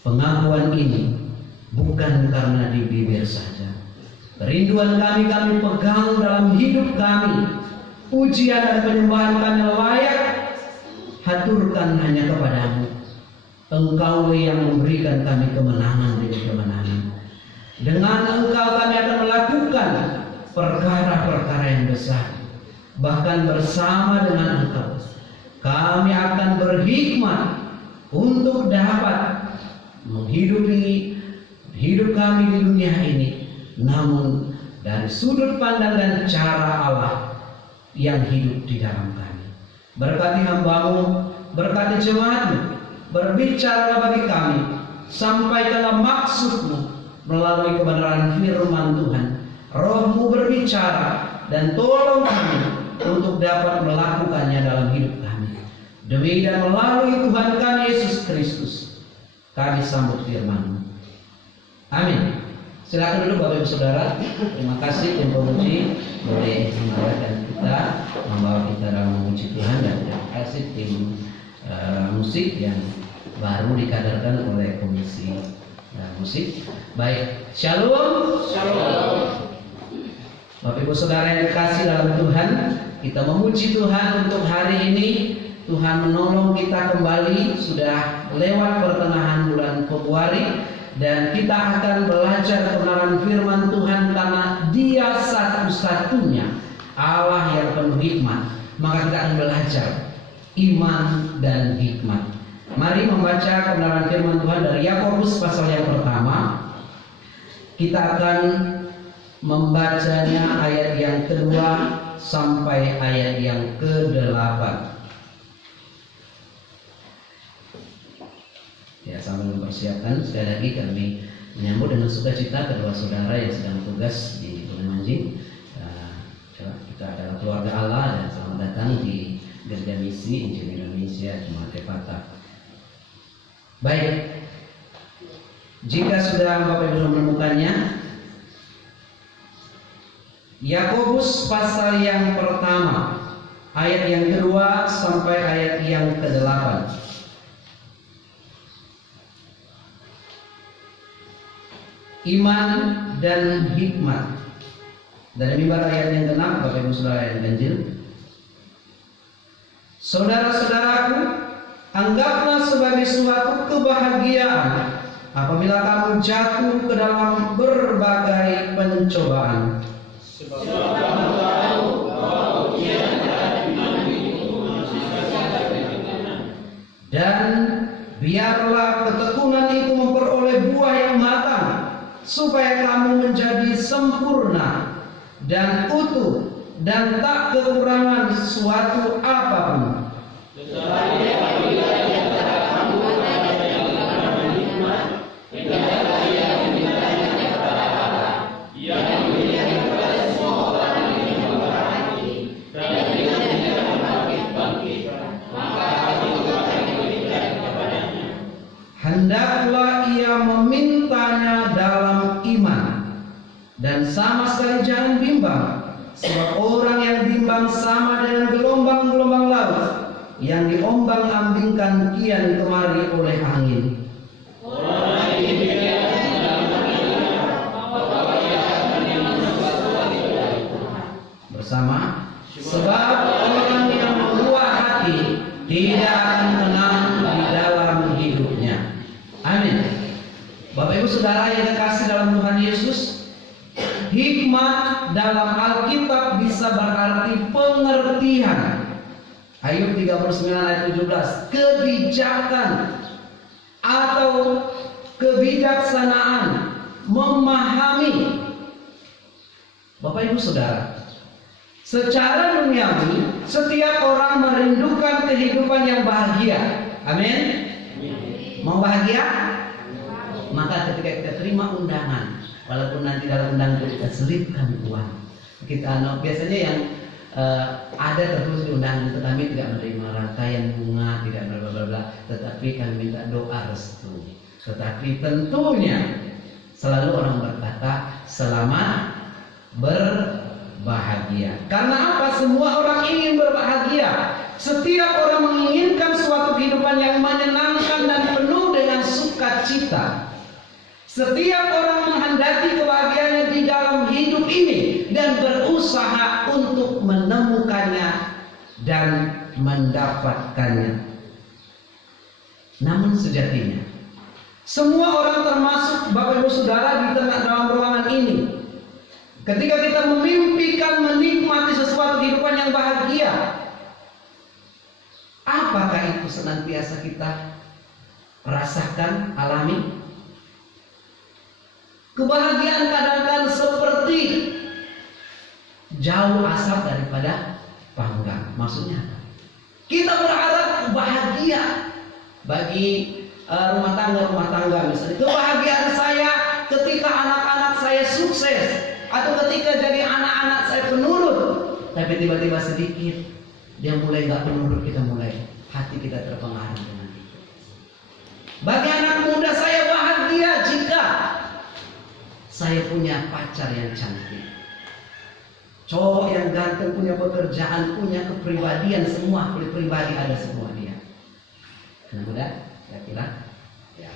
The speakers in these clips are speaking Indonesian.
Pengakuan ini bukan karena di bibir saja. Kerinduan kami pegang dalam hidup kami. Pujian dan penyembahan kami layak haturkan hanya kepadamu. Engkau yang memberikan kami kemenangan demi kemenangan. Dengan Engkau kami akan melakukan perkara-perkara yang besar. Bahkan bersama dengan Engkau kami akan berhikmat untuk dapat menghidupi hidup kami di dunia ini, namun dari sudut pandang dan cara Allah yang hidup di dalam kami. Berkati hamba-Mu, berkati jemaat-Mu, berbicara bagi kami, sampaikanlah maksud-Mu melalui kebenaran firman Tuhan. Roh-Mu berbicara dan tolong kami untuk dapat melakukannya dalam hidup kami. Demi dan melalui Tuhan kami Yesus Kristus, kami sambut firman-Mu. Amin. Silakan dulu Bapak Ibu Saudara. Terima kasih tim pemuji boleh mengarahkan kita, membawa kita dalam memuji Tuhan, dan terima kasih tim musik yang baru dikadarkan oleh komisi musik. Baik, shalom. Shalom. Bapak Ibu Saudara yang dikasih dalam Tuhan, kita memuji Tuhan untuk hari ini. Tuhan menolong kita kembali, sudah lewat pertengahan bulan Februari, dan kita akan belajar kebenaran firman Tuhan karena Dia satu-satunya Allah yang penuh hikmat. Maka kita akan belajar iman dan hikmat. Mari membaca kebenaran firman Tuhan dari Yakobus pasal yang pertama. Kita akan membacanya ayat yang kedua sampai ayat yang ke-8. Ya, sambil mempersiapkan, sekali lagi kami menyambut dengan sukacita kedua saudara yang sedang tugas di Gunung Manjing. Kita adalah keluarga Allah dan selamat datang di Gereja Misi Injil Indonesia Jemaat Epata. Baik, jika sudah Bapak Ibu menemukannya, Yakobus pasal yang pertama, ayat yang kedua sampai ayat yang ke-8. Iman dan hikmat. Dari mimbar ayat yang ke-6, Bapak Ibu Saudara yang ganjil. Saudara-saudaraku, anggaplah sebagai suatu kebahagiaan apabila kamu jatuh ke dalam berbagai pencobaan. Sebab kamu tahu bahwa ujian dan iman itu dan biarlah ketekunan itu memperoleh buah yang matang, supaya kamu menjadi sempurna dan utuh dan tak kekurangan suatu apapun. Tetapi apabila di antara kamu ada yang bernama hikmat, hendaklah ia memintanya kepada Allah, yang memberikan kepada semua orang yang memberkati, dan dengan tidak membangkit-bangkit, maka hati itu akan diberikan kepadanya. Hendaklah ia memintanya dalam iman, dan sama sekali jangan bimbang, sebab orang yang bimbang sama dengan gelombang-gelombang laut yang diombang-ambingkan kian kemari oleh angin. Orang yang demikian bersama, sebab orang yang membuah hati tidak akan tenang di dalam hidupnya. Amin. Bapak Ibu Saudara yang dikasih dalam Tuhan Yesus, hikmat dalam Alkitab bisa berarti pengertian. Ayub 39 ayat 17, kebijakan atau kebijaksanaan, memahami. Bapak Ibu Saudara, secara duniawi setiap orang merindukan kehidupan yang bahagia. Amin. Mau bahagia? Maka ketika kita terima undangan, walaupun nanti dalam undangan kita selipkan uang, kita biasanya yang ada tertulis di undangan itu, kami tidak menerima rangkaian bunga, tidak bla bla bla, tetapi kami minta doa restu. Tetapi tentunya selalu orang berkata selamat berbahagia. Karena apa? Semua orang ingin berbahagia. Setiap orang menginginkan suatu kehidupan yang menyenangkan dan penuh dengan sukacita. kita. Setiap orang menghendaki kebahagiaannya di dalam hidup ini dan berusaha untuk menemukannya dan mendapatkannya. Namun sejatinya semua orang, termasuk Bapak Ibu Saudara di tengah dalam ruangan ini, ketika kita memimpikan menikmati sesuatu kehidupan yang bahagia, apakah itu senantiasa kita rasakan, alami? Kebahagiaan kadang-kadang seperti jauh asap daripada panggang. Maksudnya apa? Kita berharap bahagia bagi rumah tangga misalnya. Kebahagiaan saya ketika anak-anak saya sukses, atau ketika jadi anak-anak saya penurut. Tapi tiba-tiba sedikit dia mulai nggak penurut, kita mulai hati kita terpengaruh dengan itu. Bagi anak muda, saya bahagia jika saya punya pacar yang cantik, cowok yang ganteng, punya pekerjaan, punya kepribadian, semua pribadi ada semua dia. Anak muda, kira-kira ya.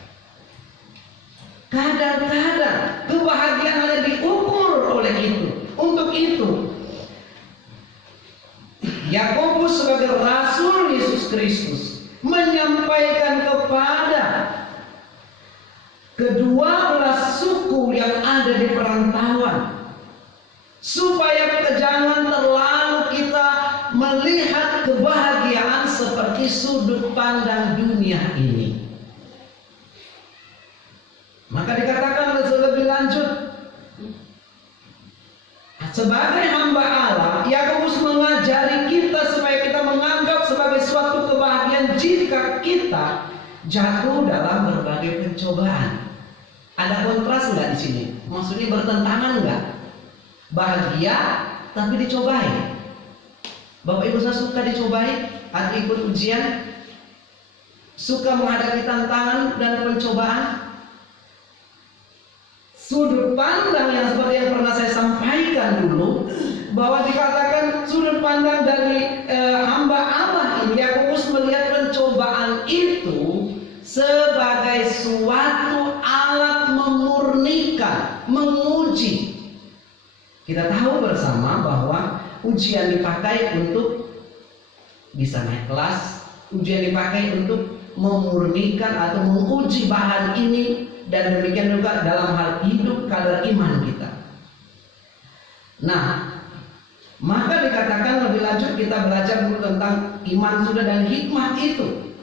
Kadang-kadang kebahagiaan hanya diukur oleh itu. Untuk itu Yakobus sebagai Rasul Yesus Kristus menyampaikan kepada kedua belas suku yang ada di perantauan, supaya jangan terlalu kita melihat kebahagiaan seperti sudut pandang dunia ini. Maka dikatakan lebih lanjut, sebagai hamba Allah, Yakobus mengajari kita supaya kita menganggap sebagai suatu kebahagiaan jika kita jatuh dalam berbagai pencobaan. Ada kontras nggak di sini? Maksudnya bertentangan nggak? Bahagia tapi dicobai. Bapak Ibu saya suka dicobai atau ikut ujian, suka menghadapi tantangan dan pencobaan. Sudut pandang yang seperti yang pernah saya sampaikan dulu, bahwa dikatakan sudut pandang dari hamba Allah ini, Yakobus melihat pencobaan itu sebagai suatu alat memurnikan, menguji. Kita tahu bersama bahwa ujian dipakai untuk bisa naik kelas, ujian dipakai untuk memurnikan atau menguji bahan ini, dan demikian juga dalam hal hidup kadar iman kita. Nah, maka dikatakan lebih lanjut, kita belajar dulu tentang iman sudah dan hikmat itu.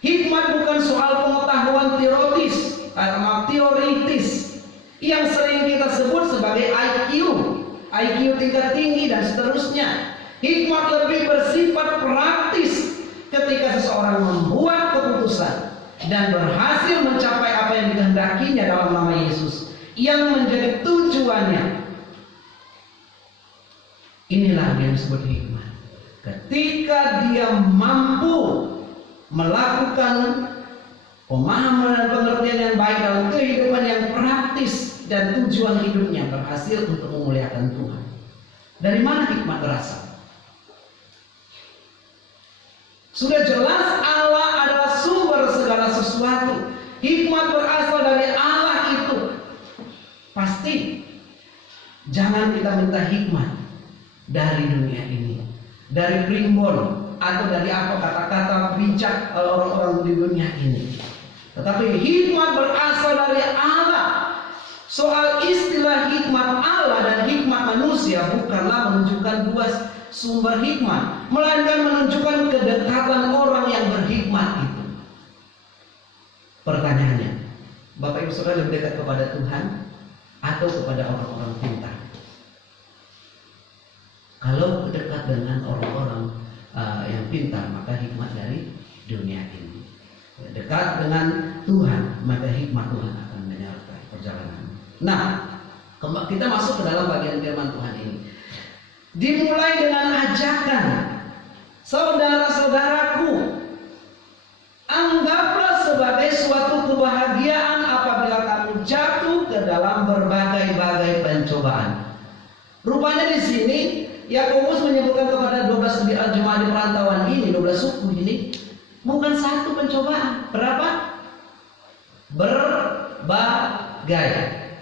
Hikmat bukan soal pengetahuan teoritis yang sering kita sebut sebagai IQ tingkat tinggi dan seterusnya. Hikmat lebih bersifat praktis ketika seseorang membuat keputusan dan berhasil mencapai apa yang dikehendakinya dalam nama Yesus yang menjadi tujuannya. Inilah yang disebut hikmat. Ketika dia mampu melakukan pemahaman dan pengertian yang baik dalam kehidupan yang praktis, dan tujuan hidupnya berhasil untuk memuliakan Tuhan. Dari mana hikmat berasal? Sudah jelas Allah adalah sumber segala sesuatu. Hikmat berasal dari Allah itu pasti. Jangan kita minta hikmat dari dunia ini, dari primbon atau dari apa kata-kata bijak orang-orang di dunia ini. Tetapi hikmat berasal dari Allah. Soal istilah hikmat Allah dan hikmat manusia bukanlah menunjukkan dua sumber hikmat, melainkan menunjukkan kedekatan orang yang berhikmat itu. Pertanyaannya, Bapak Ibu Saudara lebih dekat kepada Tuhan atau kepada orang-orang pintar? Kalau dekat dengan orang-orang yang pintar, maka hikmat dari dunia ini. Dekat dengan Tuhan, maka hikmat Tuhan akan menyertai perjalanan. Nah, kita masuk ke dalam bagian firman Tuhan ini. Dimulai dengan ajakan, saudara-saudaraku, anggaplah sebagai suatu kebahagiaan apabila kamu jatuh ke dalam berbagai-bagai pencobaan. Rupanya di sini Yakobus menyebutkan kepada 12 jemaat di perantauan ini, 12 suku ini, bukan satu pencobaan. Berapa? berbagai.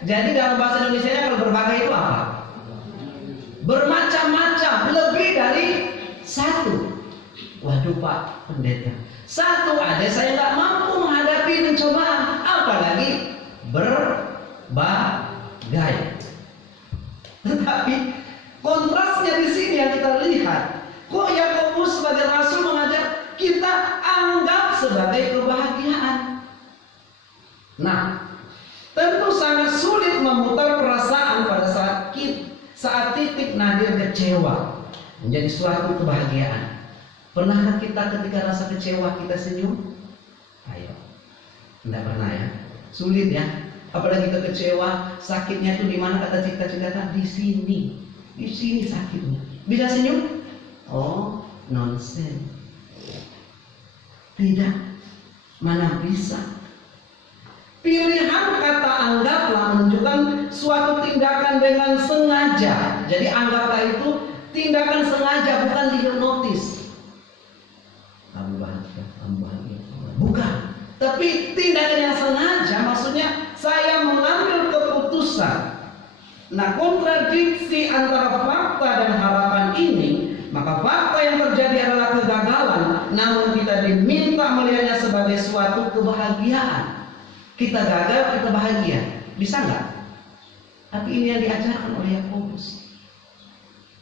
Jadi dalam bahasa Indonesia kalau berbagai itu apa? Bermacam-macam, lebih dari satu. Waduh Pak Pendeta, satu aja saya nggak mampu menghadapi pencobaan, apalagi berbagai. Tetapi kontrasnya di sini yang kita lihat, kok Yakobus sebagai rasul mengajak kita anggap sebagai kebahagiaan. Nah, tentu sangat sulit memutar perasaan pada saat titik nadir kecewa menjadi suatu kebahagiaan. Pernahkah kita ketika rasa kecewa kita senyum? Ayo, tidak pernah ya. Sulit ya. Apalagi kita kecewa, sakitnya itu di mana kata cita-cita? Di sini sakitnya. Bisa senyum? Oh, nonsen. Tidak, mana bisa. Pilihan kata anggaplah menunjukkan suatu tindakan dengan sengaja. Jadi anggaplah itu tindakan sengaja, bukan dihipnotis. Kamu bahagia. Bukan. Tapi tindakan yang sengaja, maksudnya saya mengambil keputusan. Nah, kontradiksi antara fakta dan harapan ini, maka fakta yang terjadi adalah kegagalan, namun kita diminta melihatnya sebagai suatu kebahagiaan. Kita gagal, kita bahagia. Bisa nggak? Tapi ini yang diajarkan oleh Yakobus.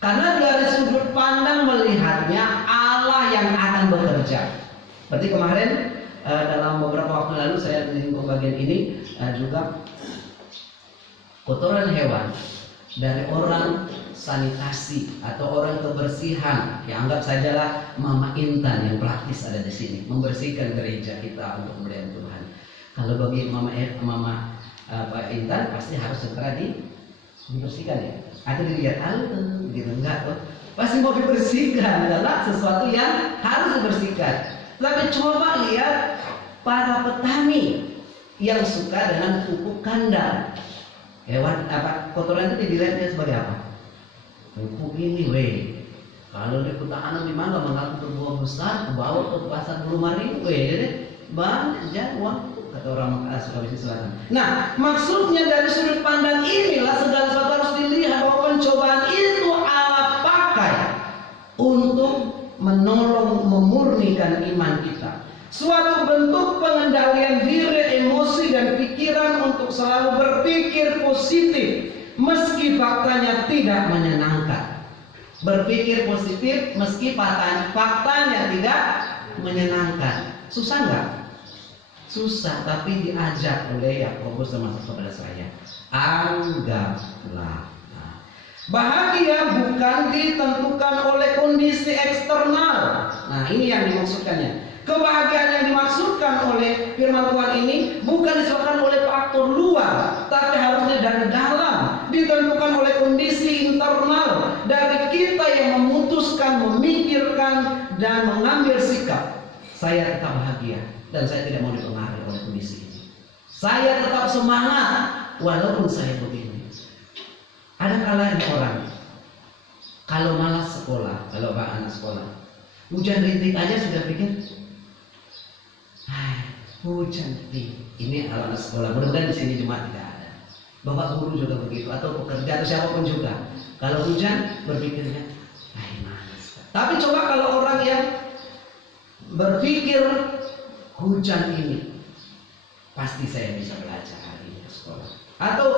Karena dari sudut pandang melihatnya Allah yang akan bekerja. Berarti kemarin dalam beberapa waktu lalu saya menyinggung bagian ini juga kotoran hewan dari orang sanitasi atau orang kebersihan, yang anggap sajalah Mama Intan yang praktis ada di sini, membersihkan gereja kita untuk kemuliaan Tuhan. Kalau bagi Mama Pak Intan pasti harus segera dibersihkan ya. Atau dilihat gitu enggak tuh. Pasti mau dibersihkan adalah sesuatu yang harus dibersihkan. Tapi coba lihat para petani yang suka dengan pupuk kandang. Hewan kotoran itu dilihatnya sebagai apa? Pupuk ini, kalau dia tanam di mana mengaku berbuah besar, kebawa ke pasar Bulumari, banyak jadi uang, kata orang Sulawesi Selatan. Nah, maksudnya dari sudut pandang inilah segala sesuatu harus dilihat bahwa pencobaan itu Allah pakai untuk menolong memurnikan iman kita. Suatu bentuk pengendalian diri, emosi dan pikiran untuk selalu berpikir positif meski faktanya tidak menyenangkan. Berpikir positif meski faktanya tidak menyenangkan. Susah nggak? Susah, tapi diajak oleh Yakobus termasuk kepada saya. Anggaplah. Bahagia bukan ditentukan oleh kondisi eksternal. Nah, ini yang dimaksudkannya. Kebahagiaan yang dimaksudkan oleh firman Tuhan ini bukan disebabkan oleh faktor luar, tapi harusnya dari dalam, ditentukan oleh kondisi internal dari kita yang memutuskan, memikirkan dan mengambil sikap. Saya tetap bahagia dan saya tidak mau dipengaruhi oleh kondisi ini. Saya tetap semangat walaupun saya begini. Ada kalanya orang kalau malas sekolah, kalau anak sekolah, hujan rintik aja sudah pikir, hujan rintik. Ini anak sekolah. Mudah-mudahan di sini cuma tidak ada. Bapak guru juga begitu, atau pekerja atau siapapun juga. Kalau hujan berpikirnya, malas. Tapi coba kalau orang yang berpikir hujan ini, pasti saya bisa belajar hari ini ke sekolah. Atau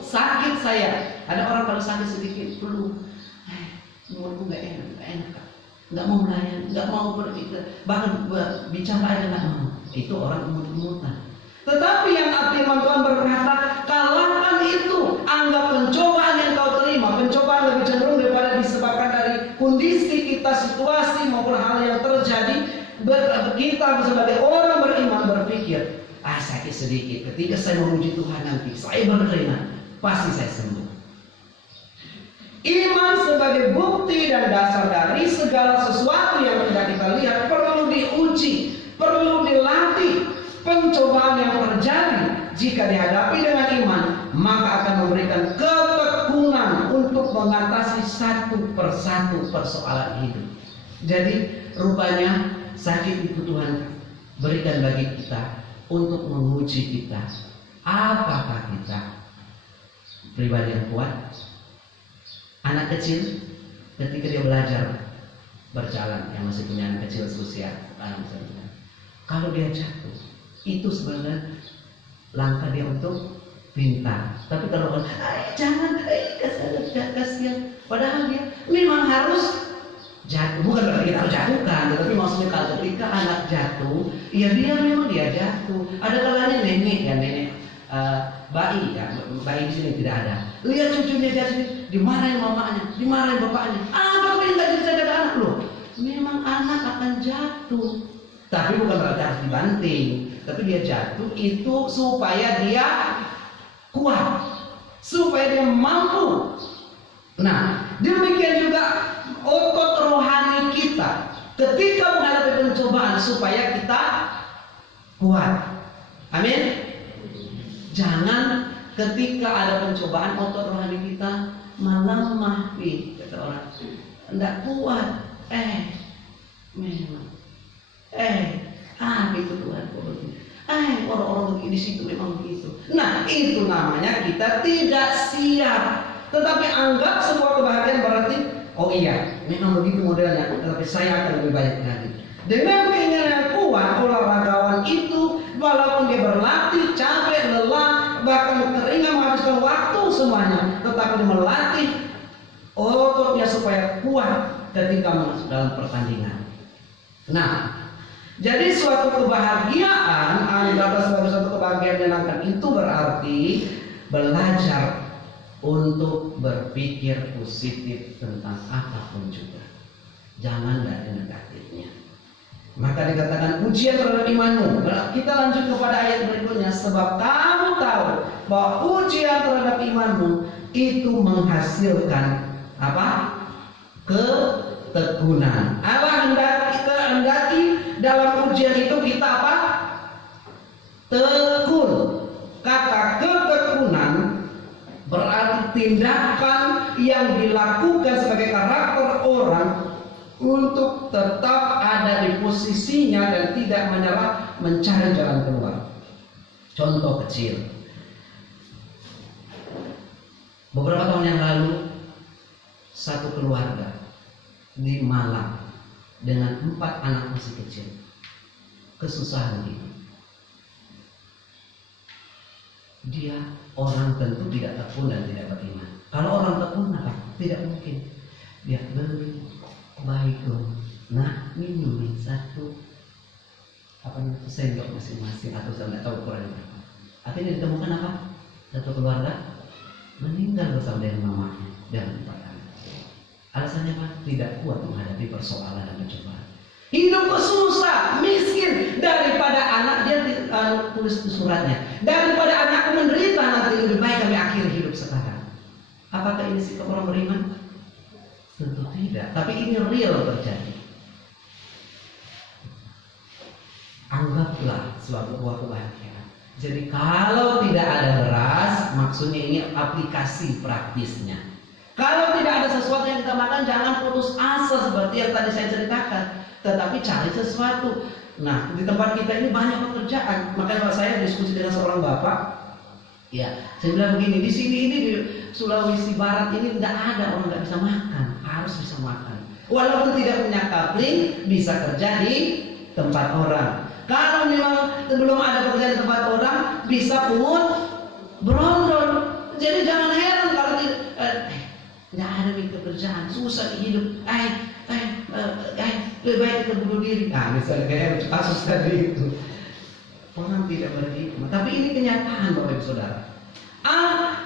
sakit saya, ada orang kalau sakit sedikit flu, mulutku nggak enak, nggak mau melayani, nggak mau berpikir, bahkan bicara aja nggak mau. Itu orang imut-imutan. Tetapi yang firman Tuhan berkata, kalahkan itu, anggap pencobaan yang kau terima. Pencobaan lebih cenderung daripada disebabkan dari kondisi kita, situasi maupun hal yang terjadi. Kita sebagai orang beriman berpikir, sakit sedikit, ketika saya memuji Tuhan nanti saya berkeringat, pasti saya sembuh. Iman sebagai bukti dan dasar dari segala sesuatu yang tidak kita lihat perlu diuji, perlu dilatih. Pencobaan yang terjadi jika dihadapi dengan iman, maka akan memberikan ketekunan untuk mengatasi satu persatu persoalan hidup. Jadi rupanya sakit itu Tuhan berikan bagi kita untuk menguji kita. Apakah kita pribadi yang kuat? Anak kecil ketika dia belajar berjalan, yang masih punya anak kecil seusia misalnya, kalau dia jatuh, itu sebenarnya langkah dia untuk pintar. Tapi kalau orang, jangan, kasihan, padahal dia memang harus jatuh. Bukan berarti kita harus jatuhkan, tetapi maksudnya kalau ketika anak jatuh, ya memang dia jatuh. Ada kalanya nenek bayi di sini tidak ada. Lihat cucunya jatuh, dimarahin mamanya, dimarahin bapaknya. Bapak ini nggak bisa jaga anak loh. Memang anak akan jatuh, tapi bukan berarti harus dibanting. Tapi dia jatuh itu supaya dia kuat, supaya dia mampu. Nah, demikian juga otot rohani kita ketika menghadapi pencobaan supaya kita kuat. Amin. Jangan ketika ada pencobaan otot rohani kita melemah, kata orang, enggak kuat. Memang itu Tuhan orang-orang di situ memang begitu. Nah, itu namanya kita tidak siap. Tetapi anggap sebuah kebahagiaan berarti, oh iya, memang begitu modelnya, tetapi saya akan lebih baik lagi. Dengan keinginan yang kuat, olahragawan itu walaupun dia berlatih, capek, lelah, bahkan keringat menghabiskan waktu semuanya, tetapi dia melatih ototnya supaya kuat ketika masuk dalam pertandingan. Nah, jadi suatu kebahagiaan, anggaplah sebagai suatu kebahagiaan menyenangkan, itu berarti belajar untuk berpikir positif tentang apapun juga. Jangan dari negatifnya. Maka dikatakan ujian terhadap imanmu. Kita lanjut kepada ayat berikutnya. Sebab kamu tahu bahwa ujian terhadap imanmu itu menghasilkan apa? Ketekunan. Allah hendaki dalam ujian itu kita apa? Tekun. Kata ketekunan berarti tindakan yang dilakukan sebagai karakter orang untuk tetap ada di posisinya dan tidak menyerah mencari jalan keluar. Contoh kecil. Beberapa tahun yang lalu, satu keluarga di Malang dengan 4 anak masih kecil kesusahan hidup. Dia orang tentu tidak tekun dan tidak beriman. Kalau orang tekun apa? Tidak mungkin dia beli baygon, nah minum satu sendok masing-masing, atau saya tidak tahu ukurannya berapa. Akhirnya ditemukan apa? Satu keluarga meninggal bersama dengan mamanya dan 4 anak. Alasannya apa? Tidak kuat menghadapi persoalan dan pencobaan. Hidup susah, miskin, daripada anak dia tulis suratnya, daripada anakku menderita nanti lebih baik kami akhiri hidup sekarang. Apakah ini sikap orang beriman? Tentu tidak. Tapi ini real terjadi. Anggaplah suatu buah kebahagiaan. Jadi kalau tidak ada beras, maksudnya ini aplikasi praktisnya. Kalau tidak ada sesuatu yang kita makan, jangan putus asa seperti yang tadi saya ceritakan, tetapi cari sesuatu. Nah, di tempat kita ini banyak pekerjaan. Makanya kalau saya diskusi dengan seorang bapak, ya, saya bilang begini, di sini ini di Sulawesi Barat ini tidak ada orang nggak bisa makan, harus bisa makan. Walaupun tidak punya kapling, bisa kerja di tempat orang. Kalau memang belum ada pekerjaan di tempat orang, bisa pungut berondol. Jadi jangan heran kalau tidak ada pekerjaan, susah hidup. Lebih baik kita bunuh diri. Nah, misalnya kayak kasus tadi itu. Orang tidak berhikmah. Tapi ini kenyataan Bapak Ibu Saudara.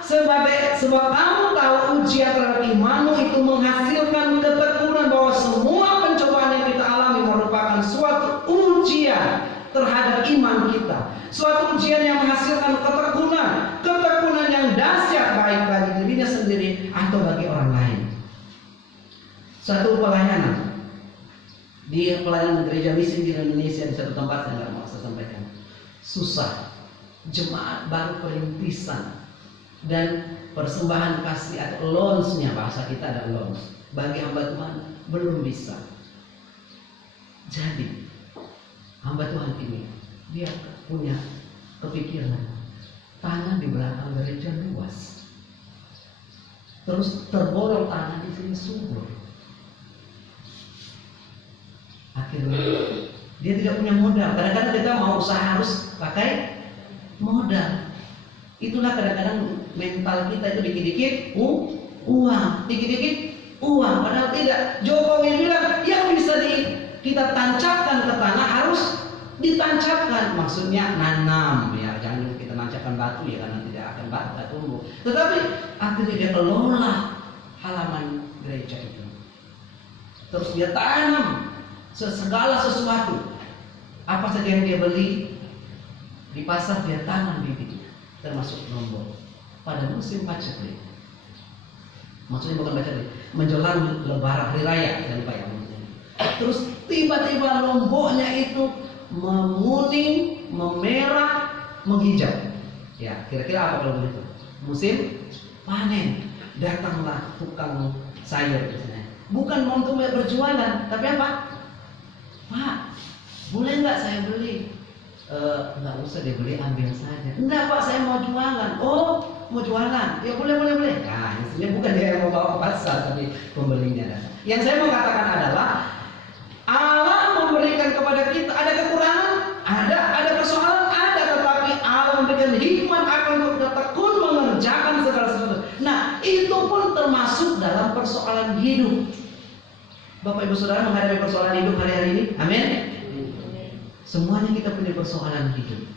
Sebab kamu tahu ujian terhadap imanmu itu menghasilkan ketekunan, bahwa semua pencobaan yang kita alami merupakan suatu ujian terhadap iman kita. Suatu ujian yang menghasilkan ketekunan yang dahsyat baik bagi dirinya sendiri atau bagi orang lain. Satu pelayanan di pelayanan gereja misi di Indonesia, di satu tempat yang nggak mau saya sampaikan. Susah, jemaat baru perintisan dan persembahan kasih atau loans-nya, bahasa kita ada loans, bagi hamba Tuhan belum bisa. Jadi hamba Tuhan ini dia punya kepikiran, gereja luas, terus terbolong tanah di sini subur. Akhirnya dia tidak punya modal. Kadang-kadang kita mau usaha harus pakai modal. Itulah kadang-kadang mental kita itu dikit-dikit uang, dikit-dikit uang. Padahal tidak. Jokowi bilang yang bisa kita tancapkan ke tanah harus ditancapkan. Maksudnya nanam, ya jangan kita tancapkan batu ya, karena tidak akan tumbuh. Tetapi akhirnya dia kelola halaman gereja itu. Terus dia tanam segala sesuatu. Apa saja yang dia beli di pasar dia tanam bibitnya, termasuk lombok. Pada musim paceklik, maksudnya bukan paceklik, menjelang lebaran hari raya, jangan lupa ya. Terus tiba-tiba lomboknya itu menguning, memerah, menghijau. Ya, kira-kira apa kalau begitu? Musim panen. Datanglah tukang sayur di sana. Bukan untuk berjualan, tapi apa? Pak, boleh nggak saya beli? Nggak usah dibeli, ambil saja. Enggak Pak, saya mau jualan. Oh, mau jualan? Ya boleh. Nah, ini bukan dia yang mau bawa ke pasar, tapi pembelinya. Yang saya mau katakan adalah Allah memberikan kepada kita, ada kekurangan, ada persoalan, ada, tetapi Allah memberikan hikmat akan kita tekun mengerjakan segala sesuatu. Nah, itu pun termasuk dalam persoalan hidup. Bapak Ibu Saudara menghadapi persoalan hidup hari-hari ini, amin. Semuanya kita punya persoalan hidup,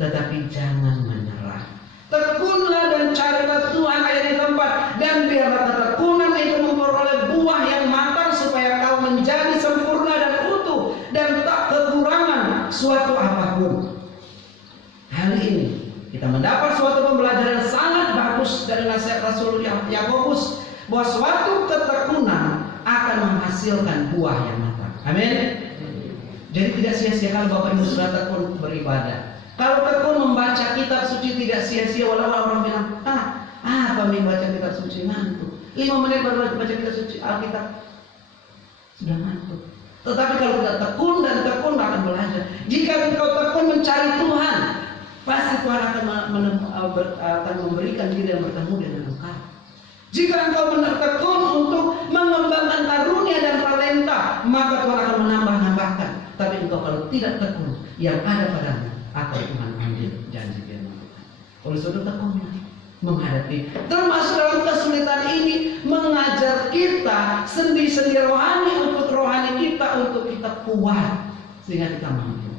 tetapi jangan menyerah. Tekunlah dan carilah Tuhan ayat yang keempat, dan biarlah ketekunan itu memperoleh buah yang matang supaya kau menjadi sempurna dan utuh dan tak kekurangan suatu apapun. Hari ini kita mendapat suatu pembelajaran sangat bagus dari nasihat Rasul Yakobus bahwa suatu ketekunan akan menghasilkan buah yang matang. Amin. Jadi tidak sia-sia kalau Bapak Ibu Saudara tekun beribadah. Kalau tekun membaca kitab suci tidak sia-sia, walau orang bilang, apa membaca kitab suci ngantuk. 5 menit baru baca kitab suci Alkitab sudah ngantuk. Tetapi kalau kita tekun dan tekun akan belajar. Jika engkau tekun mencari Tuhan, pasti Tuhan akan memberikan diri yang bertemu dengan engkau. Jika engkau benar tekun untuk mengembangkan karunia dan talenta, maka Tuhan akan menambah-nambahkan. Tapi engkau kalau tidak tekun, yang ada padamu akan Tuhan ambil janji firman Tuhan. Oleh sebab tekunnya menghadapi, termasuk dalam kesulitan ini, mengajar kita sendi-sendi rohani untuk rohani kita, untuk kita kuat sehingga kita mampu.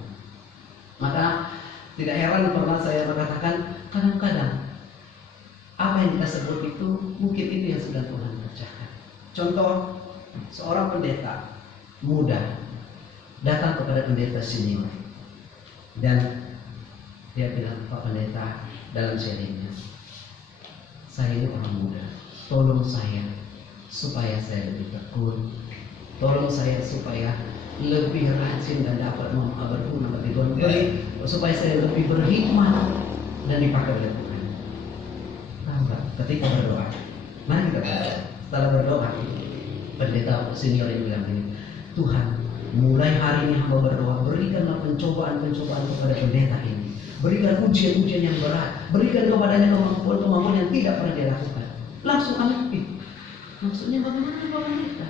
Maka tidak heran pernah saya mengatakan, kadang-kadang apa yang kita sebut itu mungkin itu yang sedang Tuhan kerjakan. Contoh, seorang pendeta muda datang kepada pendeta senior dan dia bilang, Pak Pendeta, dalam sharingnya, saya ini orang muda, tolong saya supaya saya lebih tekun, tolong saya supaya lebih rajin dan dapat berguna bagi Tuhan, supaya saya lebih berhikmat dan dipakai oleh Tuhan. Nah, ketika berdoa, mari kita berdoa. Setelah berdoa, pendeta senior ini bilang ini, Tuhan, mulai hari ini hamba berdoa, berikanlah pencobaan-pencobaan kepada pendeta ini, berikan ujian-ujian yang berat, berikan kepadanya kemampuan-kemampuan yang tidak pernah dia lakukan. Langsung alami. Maksudnya bagaimana Pak Pendeta?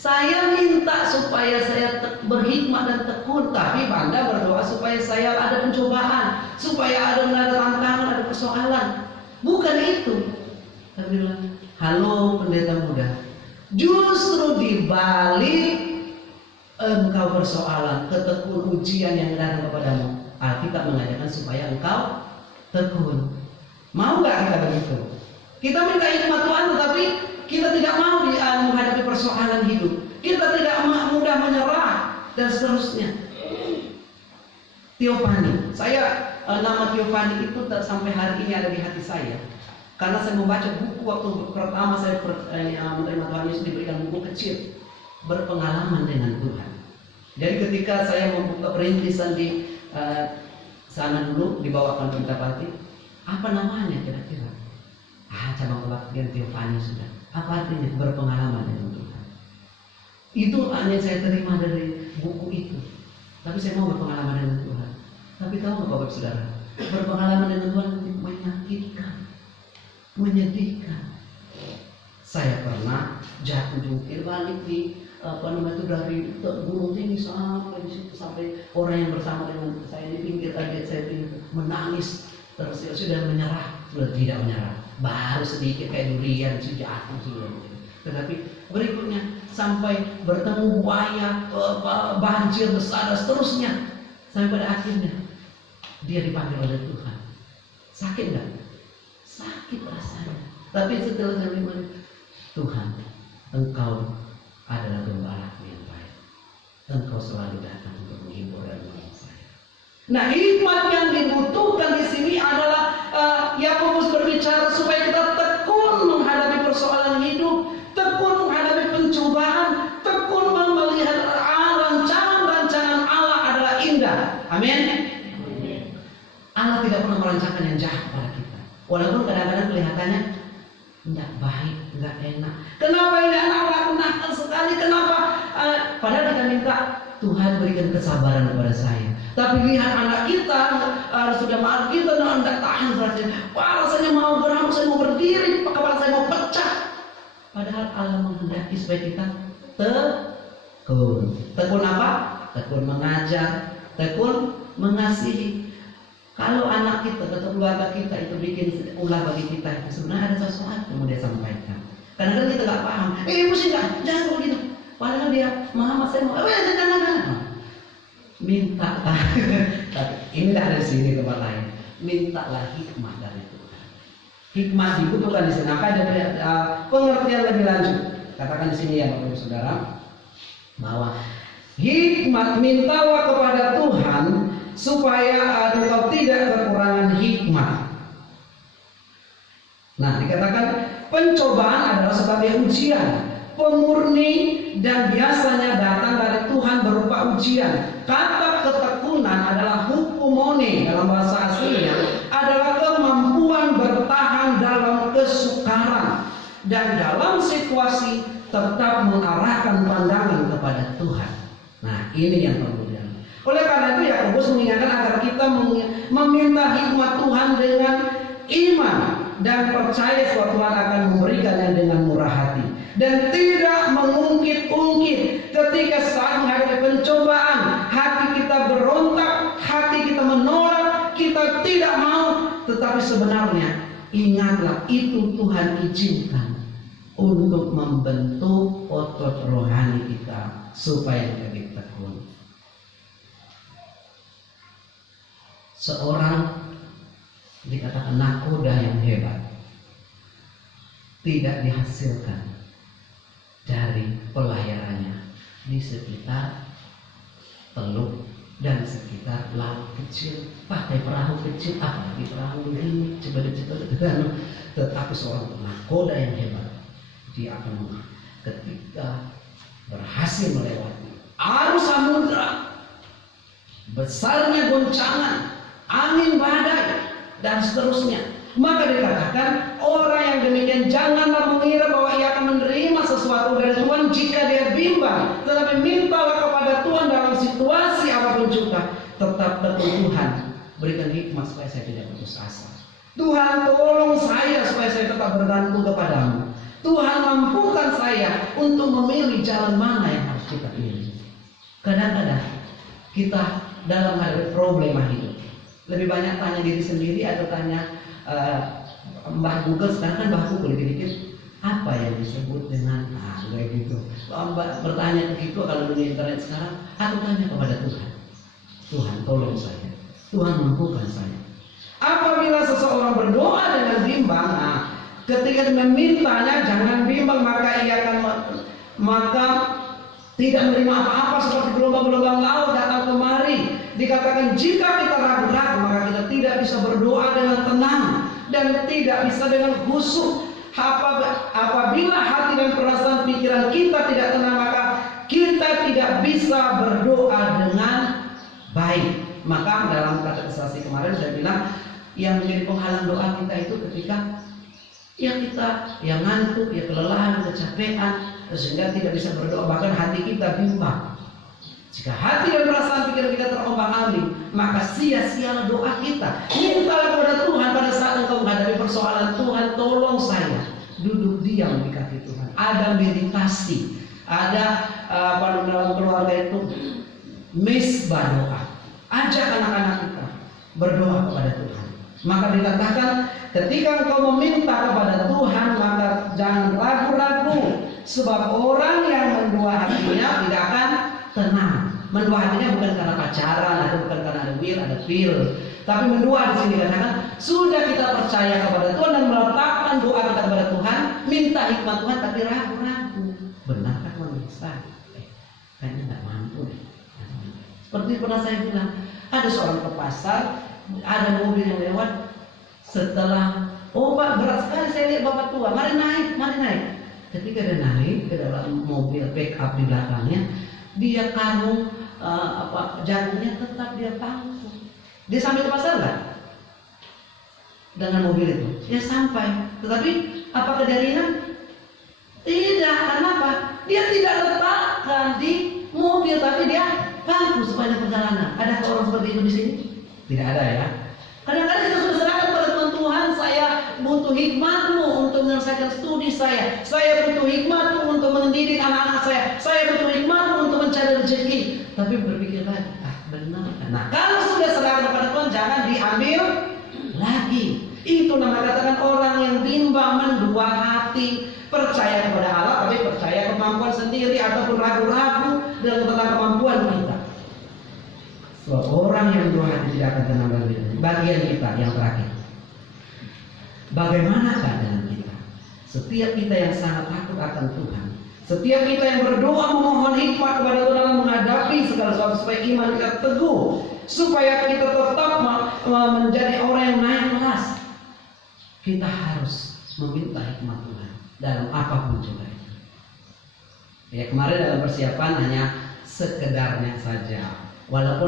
Saya minta supaya saya berhikmat dan tekun, tapi Anda berdoa supaya saya ada pencobaan, supaya ada tantangan, ada persoalan. Bukan itu. Saya bilang, halo pendeta muda, justru di balik engkau persoalan, ketekun ujian yang datang kepadamu, Alkitab mengajarkan supaya engkau tekun. Mau nggak kita begitu? Kita minta hikmat Tuhan, tetapi kita tidak mau menghadapi persoalan hidup. Kita tidak mudah menyerah dan seterusnya. Teofani, saya nama Teofani itu sampai hari ini ada di hati saya. Karena saya membaca buku waktu pertama saya menerima Tuhan Yesus, diberikan buku kecil, berpengalaman dengan Tuhan. Jadi ketika saya membuka perintisan di sana dulu, dibawakan Pinta Pati, apa namanya kira-kira? Cabang kebaktian Teofani sudah. Apa artinya? Berpengalaman dengan Tuhan. Itu hanya saya terima dari buku itu. Tapi saya mau berpengalaman dengan Tuhan. Tapi tahu nggak Bapak Saudara? Berpengalaman dengan Tuhan menyakiti. menyedihkan. Saya pernah jatuh jungkir balik di dari gunung tinggi sampai di situ, sampai orang yang bersama dengan saya di pinggir tadi saya menangis terus, ya sudah menyerah, sudah tidak menyerah, baru sedikit kayak durian jatuh sudah. Tetapi berikutnya sampai bertemu buaya, banjir besar dan seterusnya, sampai pada akhirnya dia dipanggil oleh Tuhan. Sakit enggak? Sakit rasanya. Tapi setelah saya bilang, Tuhan, Engkau adalah gembalaku yang baik. Engkau selalu datang untuk menghibur dan menolong saya. Nah, hikmat yang dibutuhkan di sini adalah Yakobus berbicara supaya kita tekun menghadapi persoalan hidup, tekun menghadapi pencobaan, tekun melihat rancangan Allah adalah indah. Amin. Allah tidak pernah merancangkan yang jahat pada kita, walaupun kadang-kadang kelihatannya tidak baik, tidak enak. Kenapa ini anak-anak nakal sekali? Kenapa? Padahal kita minta Tuhan berikan kesabaran kepada saya. Tapi lihat anak kita sudah marah, kita tidak tahan rasanya. Rasanya mau berambut, saya mau berdiri, kepala saya mau pecah. Padahal Allah menghendaki supaya kita tekun. Tekun apa? Tekun mengajar, tekun mengasihi. Kalau anak kita atau keluarga kita itu bikin ulah bagi kita, itu sebenarnya ada sesuatu yang mau dia sampaikan. Kadang-kadang kita nggak paham. Ibu sih jangan begitu. Padahal dia, Mama saya mau, jangan. Mintalah. Tapi inilah dari sini tempat lain. Mintalah hikmah dari Tuhan. Hikmah dibutuhkan di sini. Maka ada pengertian lebih lanjut. Katakan di sini ya Bapak Ibu Saudara, bahwa hikmat, mintalah kepada Tuhan supaya engkau tidak kekurangan hikmat. Nah, dikatakan pencobaan adalah sebagai ujian, pemurni, dan biasanya datang dari Tuhan berupa ujian. Kata ketekunan adalah hupomone dalam bahasa aslinya, adalah kemampuan bertahan dalam kesukaran dan dalam situasi tetap mengarahkan pandangan kepada Tuhan. Nah, ini yang perlu. Oleh karena itu Yakobus mengingatkan agar kita meminta hikmat Tuhan dengan iman dan percaya bahwa Tuhan akan memberikannya dengan murah hati, dan tidak mengungkit-ungkit ketika saat menghadapi pencobaan. Hati kita berontak, hati kita menolak, kita tidak mau. Tetapi sebenarnya ingatlah, itu Tuhan izinkan untuk membentuk otot rohani kita supaya lebih tekun. Seorang dikatakan nakoda yang hebat tidak dihasilkan dari pelayarannya di sekitar teluk dan sekitar laut kecil, pakai perahu kecil, apalagi perahu ini cepat-cepat. Tetapi seorang nakoda yang hebat, dia akan ketika berhasil melewati arus samudra, besarnya goncangan, angin badai, dan seterusnya, maka dikatakan orang yang demikian janganlah mengira bahwa ia akan menerima sesuatu dari Tuhan jika dia bimbang, tetapi mintalah kepada Tuhan dalam situasi apapun juga. Tetap tekun, Tuhan berikan hikmat supaya saya tidak putus asa. Tuhan tolong saya supaya saya tetap bergantung kepadamu. Tuhan mampukan saya untuk memilih jalan mana yang harus kita pilih. Kadang-kadang kita dalam menghadapi problema hidup lebih banyak tanya diri sendiri atau tanya Mbah Google. Sekarang kan Mbah Google dikit-dikit apa yang disebut dengan kayak gitu. Bertanya begitu kalau di internet sekarang, atau tanya kepada Tuhan. Tuhan tolong saya, Tuhan mampukan saya. Apabila seseorang berdoa dengan bimbang, ketika memintanya jangan bimbang, maka ia akan tidak menerima apa-apa seperti gelombang-gelombang laut datang kemari. Dikatakan jika kita ragu-ragu, maka kita tidak bisa berdoa dengan tenang dan tidak bisa dengan khusyuk. Apabila hati dan perasaan pikiran kita tidak tenang, maka kita tidak bisa berdoa dengan baik. Maka dalam katekisasi kemarin saya bilang, yang menjadi penghalang doa kita itu ketika kita ngantuk, kelelahan, kecapean, sehingga tidak bisa berdoa, bahkan hati kita bimbang. Jika hati dan perasaan pikiran kita terombang-ambing, maka sia-sialah doa kita. Mintalah kepada Tuhan pada saat engkau menghadapi persoalan. Tuhan tolong saya duduk diam di kaki Tuhan. Ada meditasi, ada dalam keluarga itu misbah doa. Ajak anak-anak kita berdoa kepada Tuhan. Maka dikatakan ketika engkau meminta kepada Tuhan, maka jangan ragu-ragu, sebab orang yang mendua hatinya tidak akan tenang. Mendua hatinya bukan karena pacaran, atau bukan karena ada will, ada feel, tapi mendua di sini dikatakan sudah kita percaya kepada Tuhan dan meletakkan doa kita kepada Tuhan, minta hikmat Tuhan, tapi ragu-ragu. Benarkah Tuhan bisa? Kayaknya nggak mampu deh. Seperti pernah saya bilang, ada seorang ke pasar, ada mobil yang lewat, setelah Pak berat sekali saya lihat bapak tua, mari naik. Ketika dia naik ke dalam mobil backup di belakangnya, dia karung jagungnya tetap dia pangku. Dia sampai ke pasar nggak? Dengan mobil itu, dia sampai. Tetapi apakah dia ringan? Tidak. Kenapa? Dia tidak letakkan di mobil, tapi dia pangku sepanjang perjalanan. Ada orang seperti itu di sini? Tidak ada ya. Kadang-kadang kita sudah serahkan kepada Tuhan, saya butuh hikmat-Mu untuk menyelesaikan studi saya butuh hikmat-Mu untuk mendidik anak-anak saya butuh hikmat-Mu untuk mencari rezeki. Tapi berpikir lagi, benar. Nah, kalau sudah serahkan kepada Tuhan, jangan diambil lagi. Itu nama katakan orang yang bimbang, mendua hati, percaya kepada Allah tapi percaya kemampuan sendiri ataupun ragu-ragu dalam tentang kemampuan kita. Sebab orang yang mendua hati tidak akan tenang dan bilang. Bagian kita yang terakhir, bagaimana keadaan kita? Setiap kita yang sangat takut akan Tuhan, setiap kita yang berdoa memohon hikmat kepada Tuhan dalam menghadapi segala sesuatu supaya iman kita teguh, supaya kita tetap menjadi orang yang naik kelas, kita harus meminta hikmat Tuhan dalam apapun juga itu. Ya, kemarin dalam persiapan hanya sekedarnya saja, walaupun